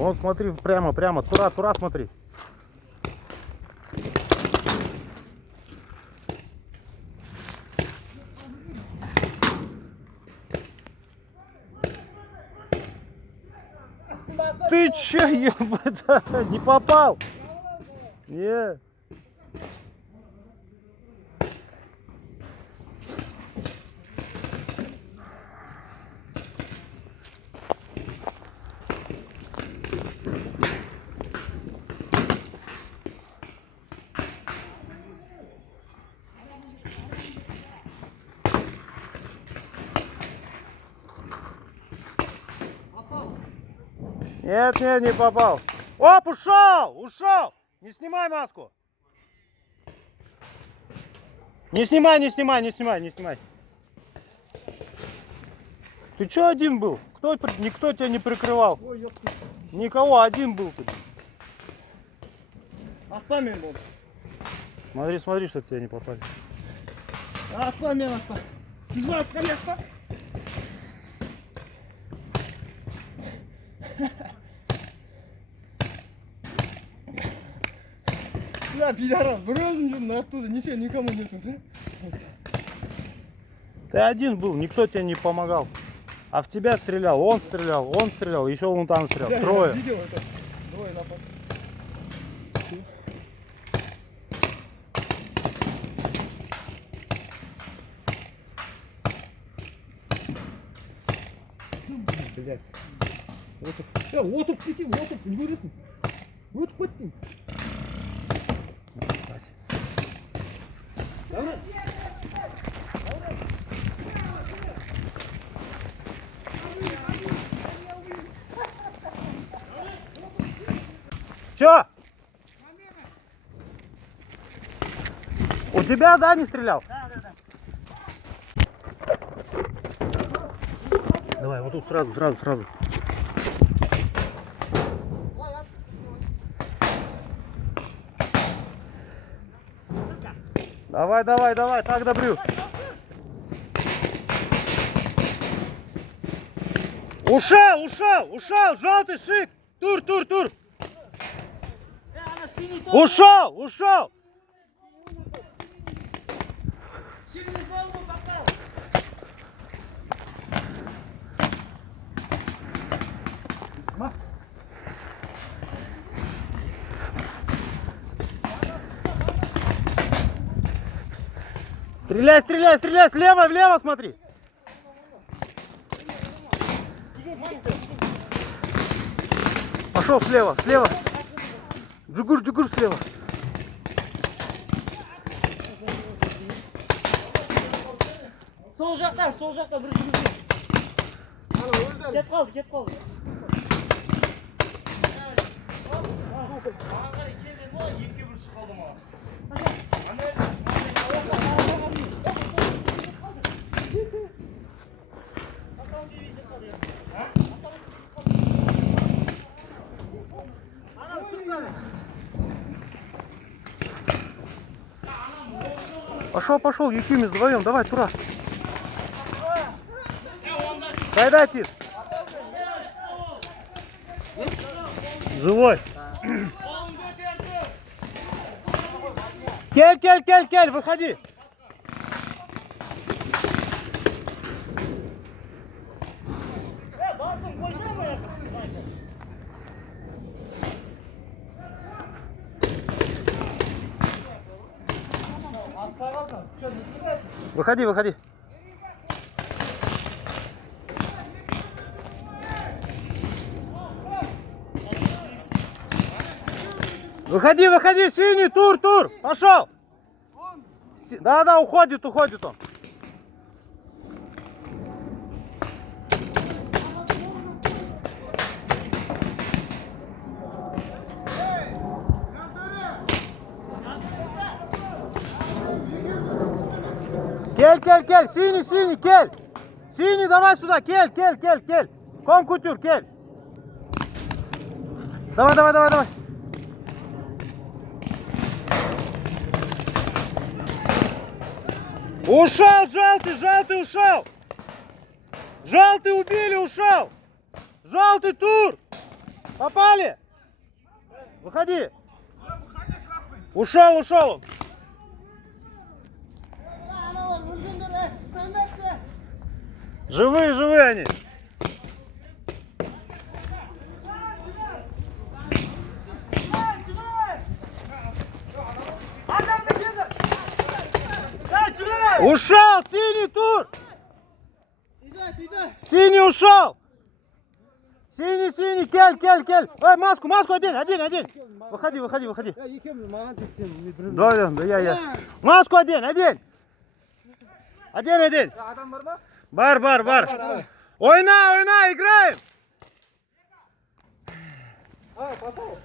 Вон смотри, прямо, прямо. Тура, тура, смотри. Ты че, ебать, не попал? Не. Нет, нет, не попал. Оп, ушел, ушел. Не снимай маску. Не снимай, не снимай, не снимай, не снимай. Ты что один был? Никто тебя не прикрывал. Никого, один был ты. Смотри, смотри, чтобы тебя не попали. Да, пидорас, бросим оттуда, ничего, никому нету, да? Ты один был, никто тебе не помогал. А в тебя стрелял, он стрелял, еще вон там стрелял. Да, Трое. я видел это. Двое напад. Блять. Вот тут, не вырезай. Вот подтянь. Давай. Че? У тебя, да, не стрелял? Да. Давай, вот тут сразу. Давай, так добрю. Ушел, желтый шик. Тур. Ушел. Стреляй, слева, влево смотри. Пошел слева. Джугур слева. Сол жақта бір жүрген. Кет қалды. Пошел, Ефимец, вдвоем, давай, тура. Дай, Тит. Живой. Кель, выходи. Выходи. Выходи, синий, тур, пошел. Да, уходит он. Кель, синий, кель. Синий, давай сюда, кель. Ком кутюр, кель. Давай. Ушел, желтый ушел. Желтый убили, ушел. Желтый тур. Попали! Выходи! Ушел, ушел! Живые, живые они! Ушел! Синий тур! Синий ушел! Синий, синий, кель! Ой, маску, один! Выходи! Да, я. Маску один! Один! Бар! Ойна, играем!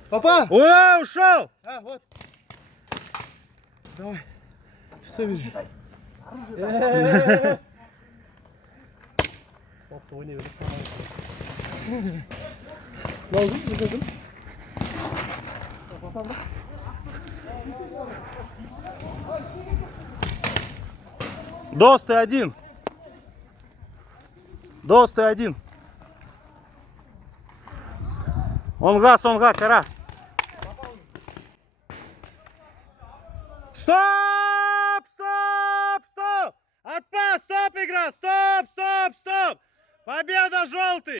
Папа! Ой, ушел! Вот. Давай. Все вижу. Дос, ты один. Он газ, кара. Стоп! Отпас, стоп, игра, стоп! Победа, желтый!